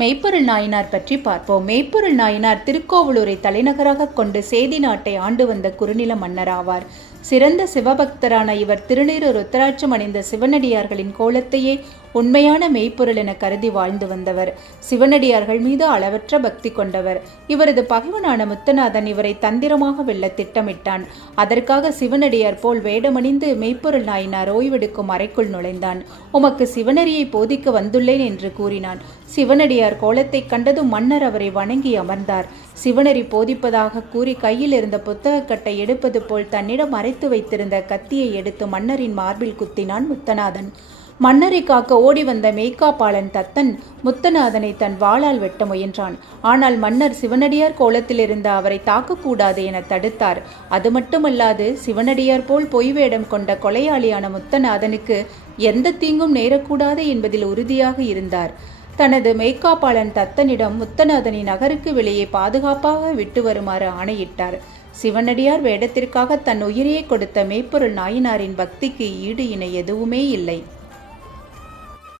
மெய்ப்பொருள் நாயனார் பற்றி பார்ப்போம். மெய்ப்பொருள் நாயனார் திருக்கோவலூரை தலைநகராக கொண்டு சேதி நாட்டை ஆண்டு வந்த குறுநில மன்னராவார். சிறந்த சிவபக்தரான இவர் திருநீறு ருத்ராட்சம் அணிந்த சிவனடியார்களின் கோலத்தையே உண்மையான மெய்ப்பொருள் என கருதி வாழ்ந்து வந்தவர். சிவனடியார்கள் மீது அளவற்ற பக்தி கொண்டவர். இவரது பகைவனான முத்தநாதன் இவரை தந்திரமாக வெல்ல திட்டமிட்டான். அதற்காக சிவனடியார் போல் வேடமணிந்து மெய்ப்பொருள் நாயனார் ஓய்வெடுக்கும் அறைக்குள் நுழைந்தான். உமக்கு சிவனரியை போதிக்க வந்துள்ளேன் என்று கூறினான். சிவனடியார் கோலத்தை கண்டதும் மன்னர் அவரை வணங்கி அமர்ந்தார். சிவனரி போதிப்பதாக கூறி கையில் இருந்த புத்தகக்கட்டை எடுப்பது போல் தன்னிடம் மறைத்து வைத்திருந்த கத்தியை எடுத்து மன்னரின் மார்பில் குத்தினான் முத்தநாதன். மன்னரை காக்க ஓடி வந்த மெய்க்காப்பாளன் தத்தன் முத்தநாதனை தன் வாளால் வெட்ட முயன்றான். ஆனால் மன்னர் சிவனடியார் கோலத்தில் இருந்த அவரை தாக்கக்கூடாது என தடுத்தார். அது மட்டுமல்லாது சிவனடியார் போல் பொய் வேடம் கொண்ட கொலையாளியான முத்தநாதனுக்கு எந்த தீங்கும் நேரக்கூடாது என்பதில் உறுதியாக இருந்தார். தனது மெய்க்காப்பாளன் தத்தனிடம் முத்தநாதனை நகருக்கு வெளியே பாதுகாப்பாக விட்டு வருமாறு ஆணையிட்டார். சிவனடியார் வேடத்திற்காக தன் உயிரையே கொடுத்த மெய்ப்பொருள் நாயனாரின் பக்திக்கு ஈடு இணை எதுவுமே இல்லை.